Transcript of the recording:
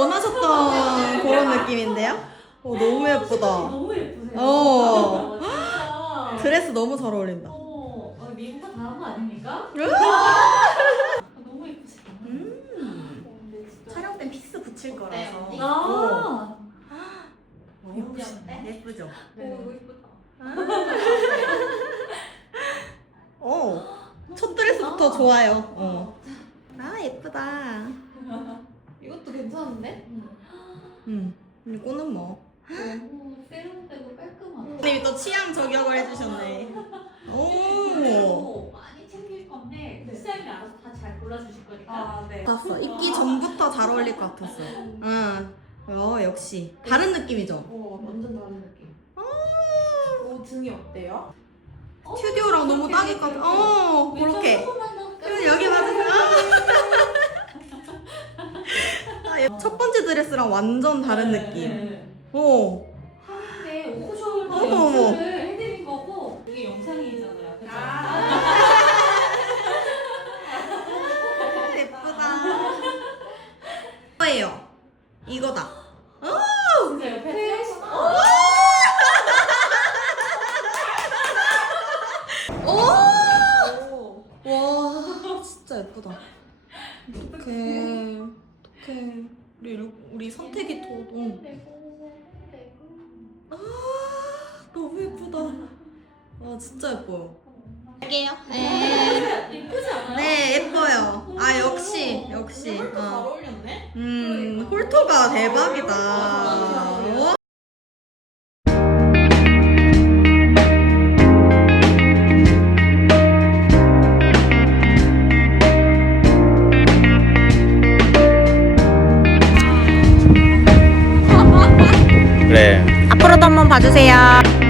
원하셨던 그런 느낌인데요? 어, 너무 예쁘다. 어, 너무 예쁘세요. 어. 아, 드레스 너무 잘 어울린다. 어, 아, 미국 다 다한 거 아닙니까? 아, 너무 예쁘시다. 음. 어, 촬영 때 피스 붙일 거라서. 네. 아, 너무 예쁘시- 예쁘죠? 오, 예쁘다. 어. 첫 드레스부터 좋아요. 어. 아 예쁘다. 이것도 괜찮은데? 음. 이거는 뭐. 너무 세련되고 깔끔하다. 선생님이 또 취향 저격을 해주셨네. 오. 많이 챙길 건데 네. 디자인이 알아서 다 잘 골라주실 거니까. 아, 네. 봤어. 입기 전부터 잘 어울릴 것 같았어. 응. 어 역시 다른 느낌이죠. 오, 완전 다른 느낌. 아. 오, 등이 어때요? 스튜디오랑 너무 딱일 것 같아. 어 그렇게. 그래서 여기 맞으세요. 아, 얘 첫 번째 드레스랑 완전 다른 느낌. 네. 오. 근데 오프숄더 어머, 어머. 연출을 해드린 거고 이게 영상이잖아요. 그죠? 예쁘다. 이거예요. 이거다. 진짜 옆에 띄어서 오. 오. 와 진짜 예쁘다. 어떡해. 어떡해. 우리 우리 선택이 도동. 아 너무 예쁘다. 와 진짜 예뻐요. 할게요. 네. 예쁘지 않아요? 네 예뻐요. 아 역시 역시. 잘 어. 어울렸네? 음 홀터가 대박이다. 그래. 앞으로도 한번 봐주세요.